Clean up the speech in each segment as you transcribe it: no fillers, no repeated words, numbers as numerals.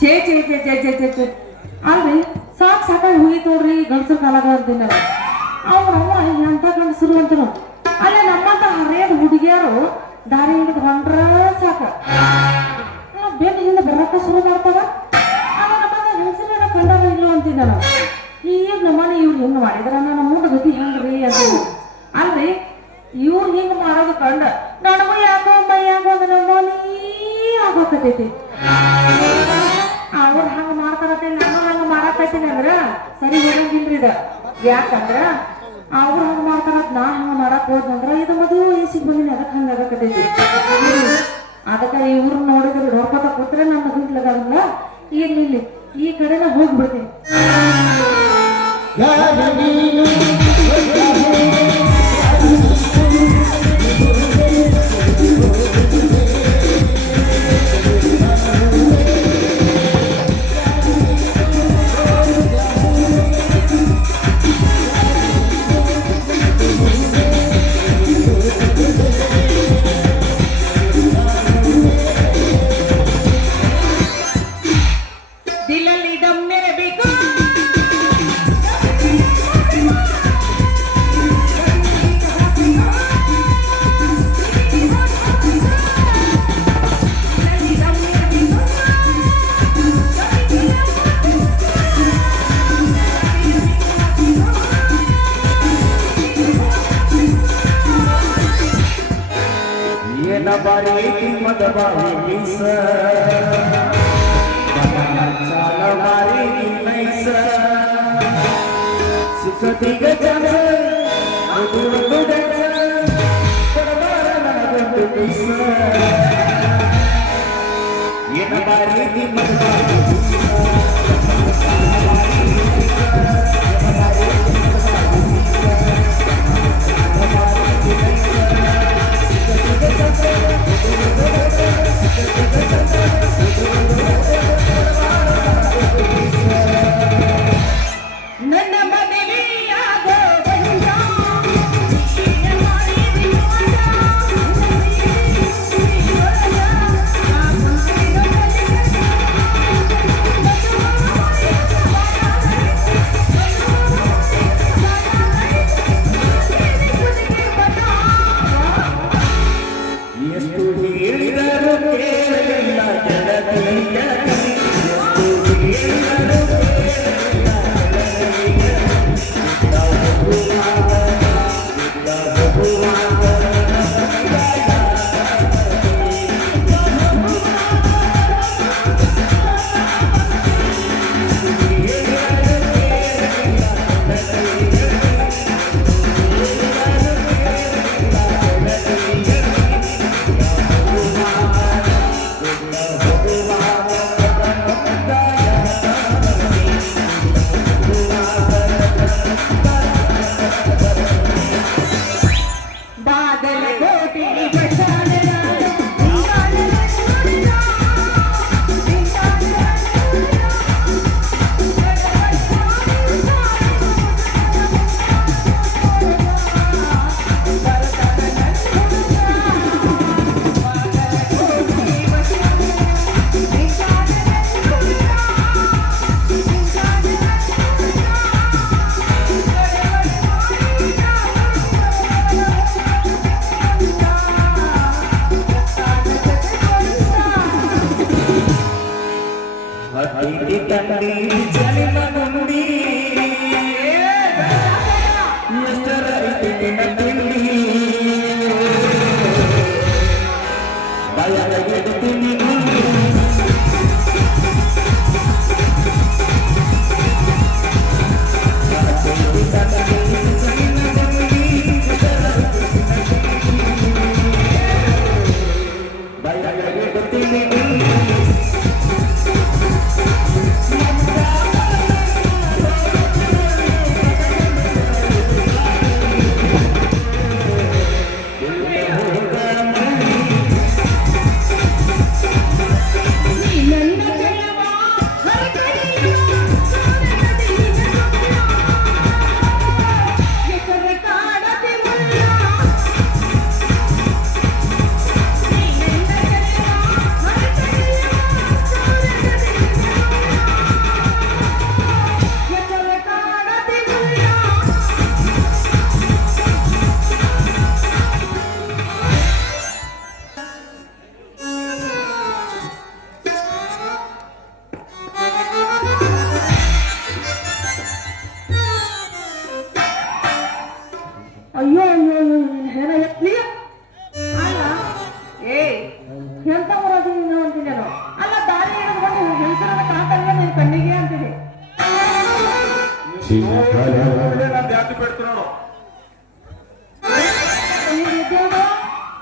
ಛೇ ಛೇ ಛೇ ಛೇ ಛೇ ಛೇ ಛೇ ಅಲ್ರಿ ಸಾಕಾಗಿ ಹೋಗಿತ್ತು ನೋಡ್ರಿ ಗಂಡಸರ ಕಾಲಾಗ ಅಂತೀನಿ ನಾವು ಅವ್ರವ್ವ ಎಂತ ಗಂಡಸರು ಅಂತನು ಅಲ್ಲೇ ನಮ್ಮಂತ ಹರಿಯದ ಹುಡುಗಿಯರು ದಾರಿ ಹಿಡಿದು ಹೊಂಡ್ರ ಸಾಕ ಬೆನ್ನಿಂದ ಬರಕ ಶುರು ಮಾಡ್ತಾವ ಆಗ ನಮ್ಮನ್ನ ಹೆಂಗಸರ ಕಂಡಾಗ ಇಲ್ಲೋ ಅಂತೀನಿ ನಾನು ಈಗ ನಮ್ಮನೆ ಇವ್ರು ಹೆಂಗ್ ಮಾಡಿದ್ರ ನನ್ನ ಮೂಟ ಗತಿ ಹೆಂಗ್ರಿ ಅಂತ ಅಲ್ರಿ ಇವ್ರು ಹಿಂಗ ಮಾಡೋದು ಕಂಡ ನನಗೂ ಯಾಕೋ ಮೈಯಾಗೋ ನಮ್ಮನಿ ಆಗೋಕತೈತಿ ಅವ್ರು ಹಂಗ ಮಾಡ್ತಾರತ್ತೆ ನಾನು ಹಂಗ ಮಾಡಕತ್ತೀನಿ ಅಂದ್ರ ಸರಿ ಹೋಗಂಗಿಲ್ರಿ ಇದ ಯಾಕಂದ್ರ ಅವ್ರು ಹಂಗ ಮಾಡ್ತಾರತ್ ನಾ ಹಂಗ ಮಾಡಕ್ ಹೋದ್ನಂದ್ರ ಇದು ಮದುವೆ ವಯಸ್ಸಿಗೆ ಬಂದಿನಿ ಅದಕ್ಕೆ ಹಂಗ ಆಗಕತೈತಿ ಅದಕ್ಕೆ ಇವ್ರನ್ನ ನೋಡಿದ್ರೆ ನೋಡ್ಕೊತ ಕೂತ್ರೆ ನನ್ನ ಗುಂಟ್ಲದಾಗಲ್ಲ ಇಲ್ಲಿ ಈ ಕಡೆನ ಹೋಗ್ಬಿಡ್ತೀನಿ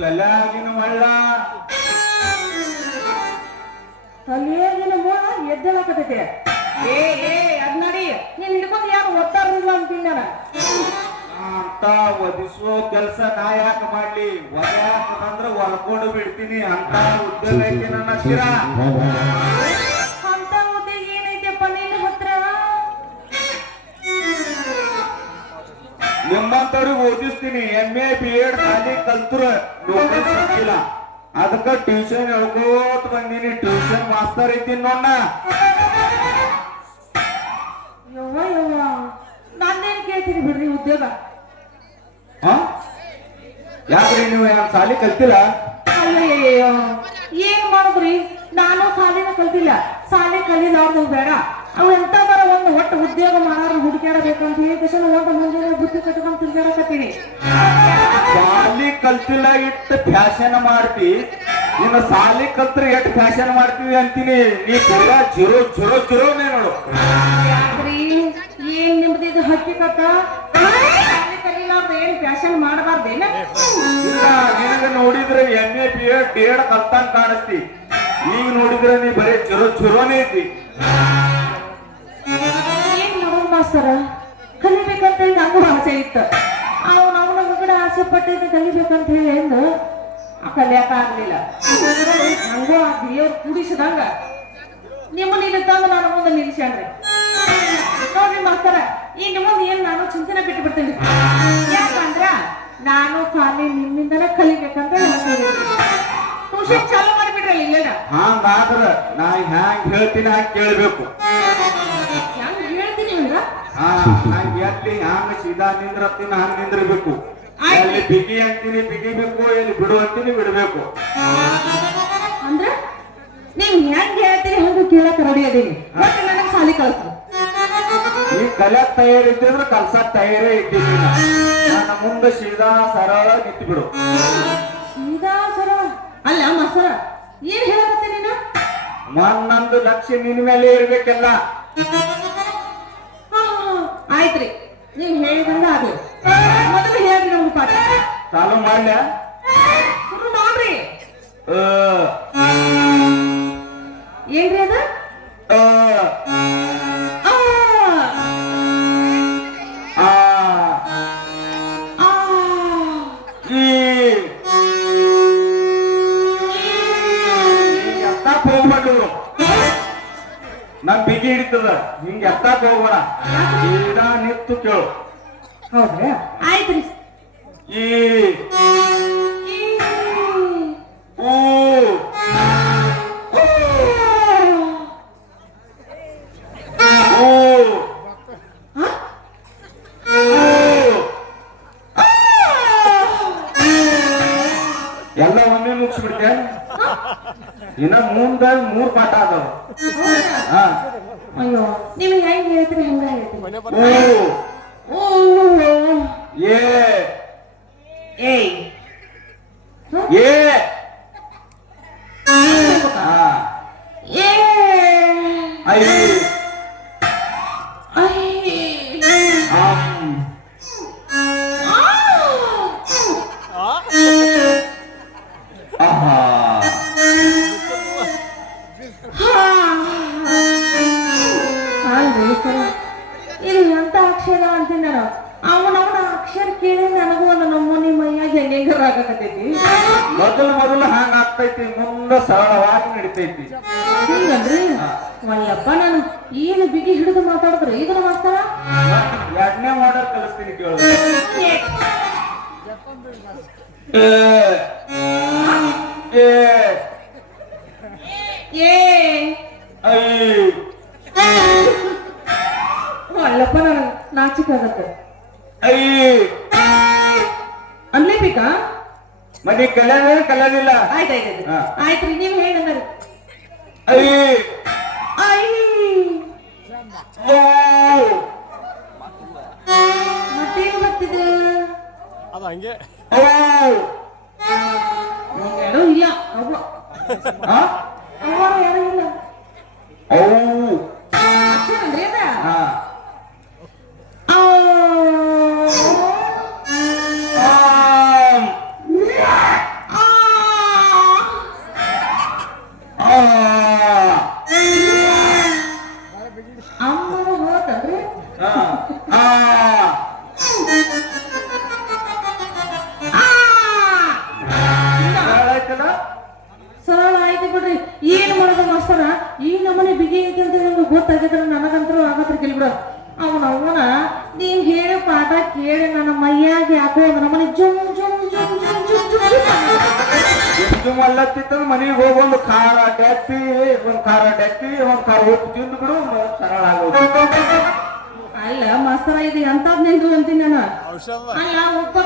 ತಲೆಯಾಗಿನ ಮಳ್ಳ ತಲೆಯಾಗಿನ ಮೂಳ ಎದ್ದೇಳಕತೈತೆ. ಏ ಏ ಅದ್ ನಡಿ, ನೀನ್ ಹಿಡ್ಕೊಂಡು ಯಾರು ಒತ್ತಾರಿಲ್ಲ ಅಂತೀನಿ ನಾನು. ಅಂತ ಒದಿಸೋ ಕೆಲಸ ನಾ ಯಾಕೆ ಮಾಡ್ಲಿ? ಒದ್ಯಾಕ ಬಂದ್ರ ಹೊಲ್ಕೊಂಡು ಬಿಡ್ತೀನಿ. ಅಂತ ಉದ್ಯೋಗ ಐತಿ ನನ್ನ ಹತ್ತಿರ. ಅಂತ ಉದ್ಯೋಗ ಏನೈತೆಪ್ಪ ನಿನ್ನ ಹತ್ರ? ನಿಮ್ಮಂತವ್ರಿಗೆ ಓದಿಸ್ತೀನಿ. MA BEd ಖಾಲಿ ಕಲ್ತ್ರ ನೌಕರಿ ಸಿಕ್ಕಿಲ್ಲ. ಅದಕ್ಕ ಟ್ಯೂಷನ್ ಹೇಳ್ಕೋತ ಬಂದೀನಿ. ಟ್ಯೂಷನ್ ಮಾಸ್ತರ್ ಐತೀನಿ ನೋಡ. ಯವ್ವ ಯವ್ವ, ನಾನೇನ್ ಕೇಳ್ತೀನಿ ಬಿಡ್ರಿ ಉದ್ಯೋಗ. ಯಾಕ್ರಿ ನೀವು ಸಾಲಿ ಕಲ್ತಿಲ್ಲ? ಅಯ್ಯಯ್ಯೋ, ಏನ್ ಮಾಡುದ್ರಿ? ನಾನು ಸಾಲಿನ ಕಲ್ತಿಲ್ಲ. ಸಾಲಿ ಕಲಿಲ್ಲ ಅವ್ರದ್ದು ಬೇಡ. ಅವ್ ಎಂತ ಬರ ಒಂದು ಒಟ್ಟು ಉದ್ಯೋಗ ಮಾಡಾರ ಹುಡುಕ್ಯಾಡಬೇಕಂತ ಹೇಳಿ ಒಂದು ಮುಂಜಾನೆ ಬುದ್ಧಿ ಕಟ್ಕೊಂಡು ತಿರ್ಗಾಡಕತ್ತೀನಿ. ಸಾಲಿ ಕಲ್ತಿಲ್ಲ ಇಟ್ಟು ಫ್ಯಾಷನ್ ಮಾಡ್ತಿ. ಇನ್ನು ಸಾಲಿ ಕಲ್ತ್ರೆ ಎಷ್ಟು ಫ್ಯಾಷನ್ ಮಾಡ್ತೀವಿ ಅಂತೀನಿ. ನೀ ಪೂರಾ ಜಿರೋ ಜಿರೋ ಜಿರೋನೇ ನೋಡು. ಯಾಕ್ರಿ ಏನ್ ನಿಮ್ದು ಇದು ಹಕ್ಕಿಕತ್ತ? ಸಾಲಿ ಕಲಿಲ್ಲ ಅವ್ರದ್ದು ಏನ್ ಫ್ಯಾಷನ್ ಮಾಡಬಾರ್ದೇನ? ಇಲ್ಲ, ನಿನಗೆ ನೋಡಿದ್ರೆ MA BEd DEd ಕಲ್ತಂಗ್ ಕಾಣಿಸ್ತಿ. ಈಗ ನೋಡಿದ್ರೆ ನೀ ಬರೀ ಜಿರೋ ಜಿರೋನೇ ಐತಿ. ಏನ್ ಮಾಡೋದು ಮಾಸ್ತರ? ಕಲಿಬೇಕಂತ ಹೇಳಿ ನಂಗೂ ಆಸೆ ಇತ್ತು. ಅವನ ಮಗಡ ಆಸೆ ಪಟ್ಟಿದ್ದು ಕಲಿಬೇಕಂತ ಹೇಳಿ ಎಂದು ಕಲಿಯಾಕ ಆಗ್ಲಿಲ್ಲ. ನಂಗೂ ಆ ದೇವ್ರು ಕೂಡಿಸಿದಂಗ ನಿಮ್ಮನ್ನ ಇಲ್ಲಿ ತಂದು ನಾನು ಮುಂದೆ ನಿಲ್ಸ್ಯಾನ್ರಿ. ನೋಡ್ರಿ ಮಾಸ್ತರ, ಈ ಮುಂದೆ ಏನ್ ನಾನು ಚಿಂತನೆ ಬಿಟ್ಟು ಬಿಡ್ತೀನಿ. ಯಾಕಂದ್ರ ನಾನು ಸಾಲಿ ನಿಮ್ಮಿಂದನೇ ಕಲಿಬೇಕಂತ ಟ್ಯೂಷನ್ ಚಾಲು ಮಾಡಿಬಿಡ್ರಲ್ಲ ಇಲ್ಲೇನ. ಹಂಗಾದ್ರ ನಾ ಹ್ಯಾಂಗ್ ಹೇಳ್ತೀನಿ ಹಂಗ್ ಕೇಳ್ಬೇಕು. ಹೆಂಗ್ ಹೇಳ್ತೀನಿ ಅಂದ್ರ ಎಲ್ಲಿ ಹ್ಯಾಂಗ ಸೀದಾ ನಿಂದ್ರತ್ತೀನಿ ಹಂಗ ನಿಂದ್ರಬೇಕು. ಎಲ್ಲಿ ಬಿಗಿ ಅಂತೀನಿ ಬಿಗಿಬೇಕು, ಎಲ್ಲಿ ಬಿಡು ಅಂತೀನಿ ಬಿಡ್ಬೇಕು. ಅಂದ್ರ ನೀವ್ ಹೆಂಗ್ ಹೇಳ್ತೀರಿ ಹಂಗ ಕೇಳಕ್ ರೆಡಿ ಅದೀನಿ. ಮತ್ತೆ ನನಗ್ ಸಾಲಿ ಕಳ್ಸ್ರಿ. ನೀ ಕಲಿಯಕ್ ತಯಾರಿದ್ರೆ ಕಲ್ಸಕ್ ತಯಾರೇ ಇದ್ದೀನಿ. ನನ್ನ ಮುಂದೆ ಸೀದಾ ಸರಳ ನಿಂತು ಬಿಡು. ಸೀದಾ ಸರ ಅಲ್ಲ ಮಾಸ್ತರ, ಏನ್ ಹೇಳಕತ್ತೀನಿ ನೀನು? ಒಂದೊಂದು ಲಕ್ಷ್ಯ ನಿನ್ ಮೇಲೆ ಇರ್ಬೇಕಲ್ಲ. ಆಯ್ತ್ರಿ, ನೀವ್ ಹೇಳಿದಂಗ ಆಗ್ಲಿ. ಮೊದಲು ಹೇಳ್ರಿ ನಮ್ಗೆ ಪಾಠ. ಚಾಲು ಮಾಡ್ಲ? ಶುರು ಮಾಡ್ರಿ. ಏನ್ರಿ ಅದ? ನನ್ ಬಿಗಿ ಹಿಡಿತದ. ಹಿಂಗ ಎತ್ತಾಕ ಹೋಗೋಣ. ಸೀದಾ ನಿತ್ತು ಕೇಳು. ಹೌದ್ರಿ, ಆಯ್ತ್ರಿ. ಈ ಊ ಎಲ್ಲ ಒಮ್ಮೆ ಮುಗಿಸ್ಬಿಡ್ತೇನೆ. ಇನ್ನ ಮುಂದ 3 ಪಾಠ ಅದಾವ. ಅಯ್ಯೋ, ನೀವು ಹೆಂಗ್ ಹೇಳ್ತೀರಿ ಹಂಗ ಹೇಳ್ತೀನಿ. ಏ ಏಯ್ ಏ ಐ ಇದು ಎಂತ ಅಕ್ಷರ ಅಂತೀನಿ ನಾನು. ಅವನವನ ಅಕ್ಷರ ಕೇಳಿ ನನಗೂ ಒಂದು ನಮ್ಮನಿ ಮೈಯಾಗ ಹೆಂಗಾಗತೈತಿ. ಮೊದಲು ಹಂಗ ಆಗ್ತೈತಿ, ಮುಂದೆ ಸರಳವಾಗಿ ನಡಿತೈತಿ. ಹಿಂಗಂದ್ರಿ ಅಯ್ಯಪ್ಪ, ನಾನು ಏನು ಬಿಗಿ ಹಿಡಿದು ಮಾತಾಡಿದ್ರೆ ಇದನ್ನ ಮಾಸ್ತಾರ. 2ನೇ ಮಾಡಲ್ ಕಲಿಸ್ತೀನಿ ಕೇಳು. ಅಲ್ಲಪ್ಪ, ನನಗೆ ನಾಚಿಕೆ ಆಗತ್ತೆ. ಅನ್ಲೇಬೇಕಾ? ಮತ್ತೆ ಕಲಿಯೋದಿಲ್ಲ. ಆಯ್ತಾಯ್ತು, ಆಯ್ತ್ರಿ, ನೀವು ಹೇಳಂದ್ರೆ ಮತ್ತೇನು ಬರ್ತಿದೆ? ಅದು ಹಂಗೆ ಯಾರೂ ಇಲ್ಲ. ಅವ್ವ ಯಾರೂ ಇಲ್ಲ. ಅಂದ್ರೆ ಅದ ಮಾಸ್ತರ ಈ ನಮ್ಮನೆ ಬಿಗಿ ಐತಿ ಅಂತ ನಿಮ್ಗೆ ಗೊತ್ತಾಗಿದ್ರೆ ನನಗಂತರೂ ಆಗತ್ರ ಗೆಲ್ಬಿಡ ಅವನ ನೀವ್ ಹೇಳೋ ಪಾಠ ಕೇಳಿ ನನ್ನ ಮೈಯಾಗಿ ಯಾಕೋ ನಮ್ಮನೆ ಜುಮ್ ಜುಮ್ ಜುಮ್ ಜುಮ್ ಜುಮ್ ಜುಮ್ ಜುಮ್ ಅಲ್ಲತ್ತಿತ್ತ ಮನೆಗೆ ಹೋಗಿ ಒಂದು ಖಾರ ಡೆಪ್ಪಿ ಒಂದ್ ಖಾರ ಉಪ್ಪು ತಿಂದು ಬಿಡು ಸರಳ ಆಗೋದು. ಅಲ್ಲ ಮಾಸ್ತರ ಇದು ಎಂತದ್ ನಿಂದು ಅಂತೀನಿ ನಾನು. ಔಷಧ ಅಲ್ಲ ಉಪ್ಪ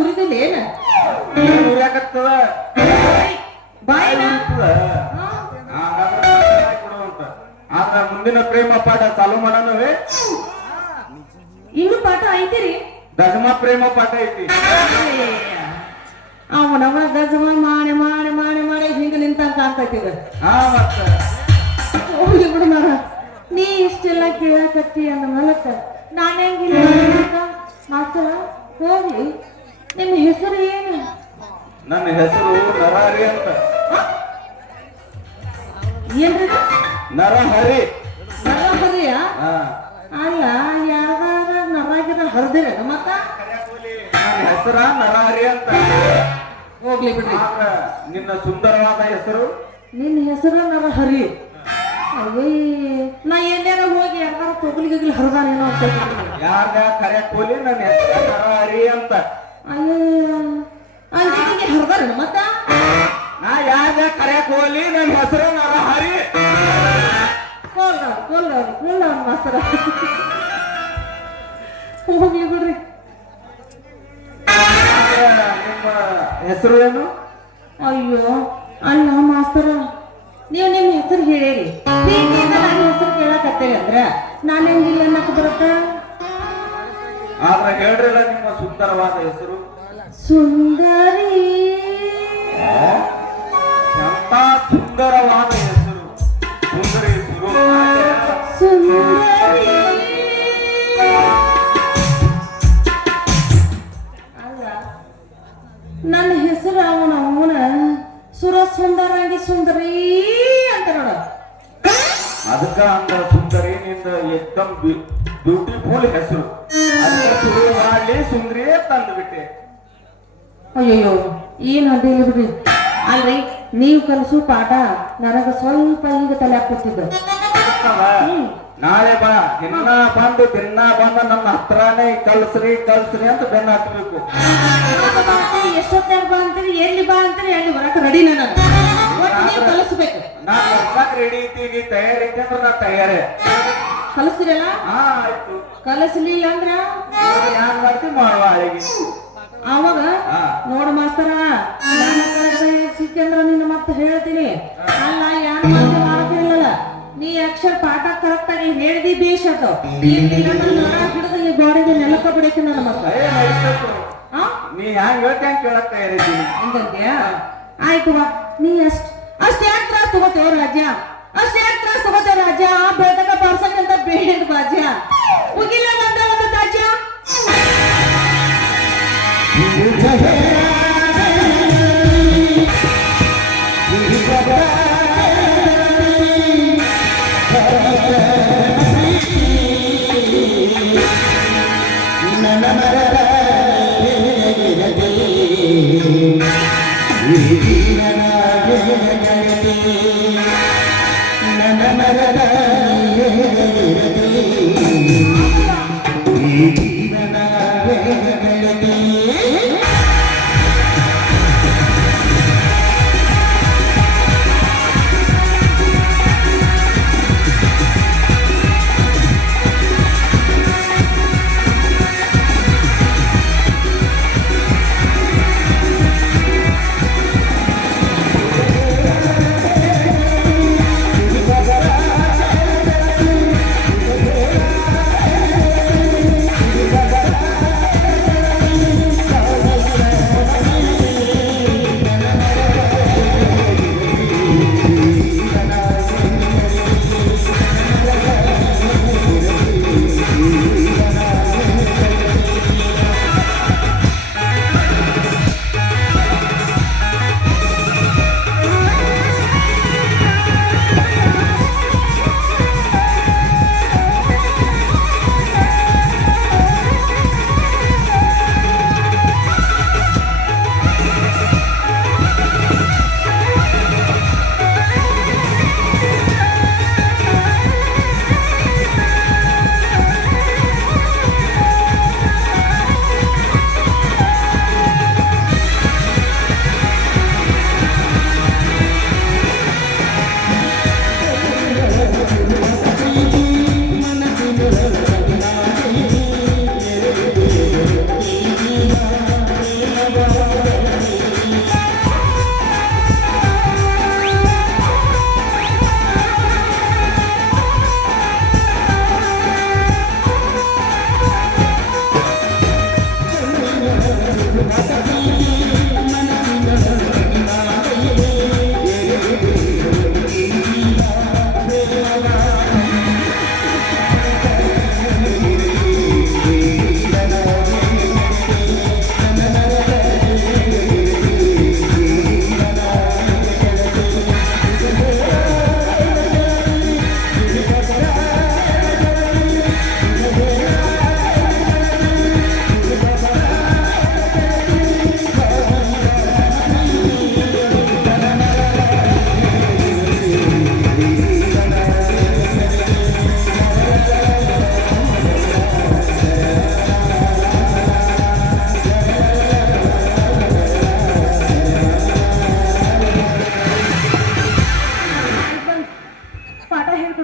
ಉರಿದಿಲ್ಲ ಏನ ಏನ್ ಉರಿಯಾಕತ್ತದ ಬಾಯಿನ ಆದ್ರ ಮುಂದಿನ ಪ್ರೇಮ ಪಾಠ ಚಾಲು ಮಾಡೋಣವೇ. ಇನ್ನು ಪಾಠ ಐತಿರಿ ದಶಮ ಪ್ರೇಮ ಪಾಠ ಐತಿ. ಅವನವ ಗಜಮ ಮಾಡಿ ಮಾಡಿ ಮಾಡಿ ಮಾಡಿ ಹಿಂಗ ನಿಂತಂತ ಕಾಣ್ತೈತಿ ಹಾ ಮತ್ತ ಹೋಗ್ಲಿ ಬಿಡು ಮಾರ ನೀ ಇಷ್ಟೆಲ್ಲ ಕೇಳಕತ್ತಿ ಅಂದ ಮೂಲಕ ನಾನು ಹೆಂಗಿಲ್ಲ ಮಾಸ್ತರ ಹೋಗ್ಲಿ ನಿಮ್ಮ ಹೆಸರು ಏನು? ನನ್ನ ಹೆಸರು ನರಹರಿ ಅಂತ. ಏನ್ರಿ ನರಹರಿ. ನರಹರಿಯ ಹಾ ಅಲ್ಲ ಯಾವಾಗ ನರಾಗಿರ ಹರಿದಿರ ಮತ್ತ ನನ್ನ ಹೆಸರ ನರಹರಿ ಅಂತ. ಹೋಗ್ಲಿ ಬಿಡ್ರಿ. ಆದ್ರ ನಿನ್ನ ಸುಂದರವಾದ ಹೆಸರು? ನಿನ್ನ ಹೆಸರು ನರಹರಿ. ಅವೇ ನಾ ಎಲ್ಲಾರ ಹೋಗಿ ಯಾರ ತೊಗಲಿಗೆ ಹರಿದಾನೇನೋ ಅಂತ ಯಾರ್ಗ ಕರೆಯಕ್ ಹೋಲಿ ನನ್ನ ಹೆಸರು ನರಹರಿ ಅಂತ. ಅಯ್ಯೋ ಅಲ್ಲಿ ಹರಿದಾರ ಮತ್ತ ನಾ ಯಾರ್ಗ ಕರೆಯಕ್ ಹೋಲಿ ನನ್ನ ಹೆಸರು ನರಹರಿ. ಕೋಲ್ಗವ್ರಿ ಮಾಸ್ತರ ಹೋಗ್ಲಿ ಬಿಡ್ರಿ. ನಿಮ್ಮ ಹೆಸರು ಏನು? ಅಯ್ಯೋ ಅಲ್ಲ ಮಾಸ್ತರ ನೀವು ನಿಮ್ಮ ಹೆಸರು ಹೇಳಿರಿ ನನ್ನ ಹೆಸರು ಕೇಳಕತ್ತೇವೆ ಅಂದ್ರ ನಾನು ಹೆಂಗಿಲ್ಲ ಅನ್ನಕ್ ಬರುತ್ತ? ಆದ್ರ ಹೇಳ್ರಲ್ಲ ನಿಮ್ಮ ಸುಂದರವಾದ ಹೆಸರು. ಸುಂದರಿ. ಎಂತ ಸುಂದರವಾದ ಹೆಸರು. ಸುಂದರಿ ಹೆಸರು. ಸುಂದರಿ ಅಲ್ಲ ನನ್ನ ಹೆಸರು ಅವನ ಸುರ ಸುಂದರಾಗಿ ಸುಂದರಿ ಅಂತ ನೋಡ. ಅದಕ್ಕ ಅಂದ ಸುಂದರಿ ನಿಂದ ಏಕದಮ್ ಬ್ಯೂಟಿಫುಲ್ ಹೆಸರು. ಅದಕ್ಕೆ ಶುರು ಮಾಡ್ಲಿ ಸುಂದರಿಯೇ ತಂದು ಬಿಟ್ಟೆ. ಅಯ್ಯಯ್ಯೋ ಏನ್ ಅಡ್ಡಿಲ್ಲ ಬಿಡ್ರಿ. ಅಲ್ರಿ ನೀವು ಕಲಿಸು ಪಾಠ ನನಗ ಸ್ವಲ್ಪ ಈಗ ತಲೆ ಹಾಕುತ್ತಿದ್ದ. ನಾಳೆ ಬಾ ದಿನ ಬಂದು ನನ್ನ ಹತ್ರನೇ ಕಲ್ಸ್ರಿ ಅಂತ ಬೆನ್ನ ಹತ್ತಬೇಕು. ಎಷ್ಟೊತ್ತಾಗ ಬಾ ಅಂತೀರಿ ಎಲ್ಲಿ ಬಾ ಅಂತೀರಿ ಎಲ್ಲಿ ಬರಕ ರೆಡಿ ನಾನು ಕಲಿಸ್ಬೇಕು. ನಾನು ಬರ್ಲಾಕ್ ರೆಡಿ ಐತಿ ತಯಾರೈತಿ ಅಂದ್ರೆ ನಾ ತಯಾರೇ. ಕಲಿಸ್ತಿರಲ್ಲ? ಹಾ ಆಯ್ತು. ಕಲಿಸ್ಲಿಲ್ಲ ಅಂದ್ರ ಯಾನ್ ಮಾಡ್ತೀವಿ ಮಾಡುವ ಅಳಿಗೆ. ಅವಾಗ ನೋಡು ಮಾಸ್ತರ ನನ್ನ ಕಡೆ ಸಿಕ್ಕಂದ್ರ ನಿನ್ನ ಮತ್ತೆ ಹೇಳ್ತೀನಿ. ಅಲ್ಲ ಯಾರು ಮತ್ತೆ ಮಾಡಕ್ಕಿಲ್ಲಲ್ಲ ನೀ ಅಕ್ಷರ ಪಾಠ ಕರೆಕ್ಟ್ ಆಗಿ ಹೇಳ್ದಿ ಬೇಷತ್ ಹಿಡಿದು ಈ ಗೋಡೆಗೆ ನೆಲಕ ಬಿಡಕ್ಕೆ ನನ್ನ ಮಕ್ಕಳು ನೀ ಹ್ಯಾಂಗ ಹೇಳ್ತಿ ಹಂಗ ಕೇಳಕ್ ತಯಾರಿದ್ದೀನಿ. ಹಂಗಂತ್ಯಾ? ಆಯ್ತು ಬಾ ನೀ ಅಷ್ಟ್ ಯಾಕೆ ತ್ರಾಸ್ ತಗೋತೇವ ರಾಜ್ಯ? ಅಷ್ಟ್ ಯಾಕೆ ತ್ರಾಸ್ ತಗೋತೇವ ರಾಜ್ಯ? ಬೆಳತಕ ಬರ್ಸಕ್ಕಂತ ಬೇಡ ಬಾಜ್ಯ ಮುಗಿಲ್ಲ ಬಂದ ಒಂದು ತಾಜ್ಯ.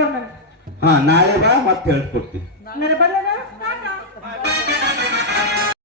ಬರ್ತಾನೆ ಹಾ ನಾಳೆ ಬಾ ಮತ್ತೆ ಹೇಳ್ಕೊಡ್ತೀನಿ ಹಂಗಾರೆ ಬರ್ಲೇನ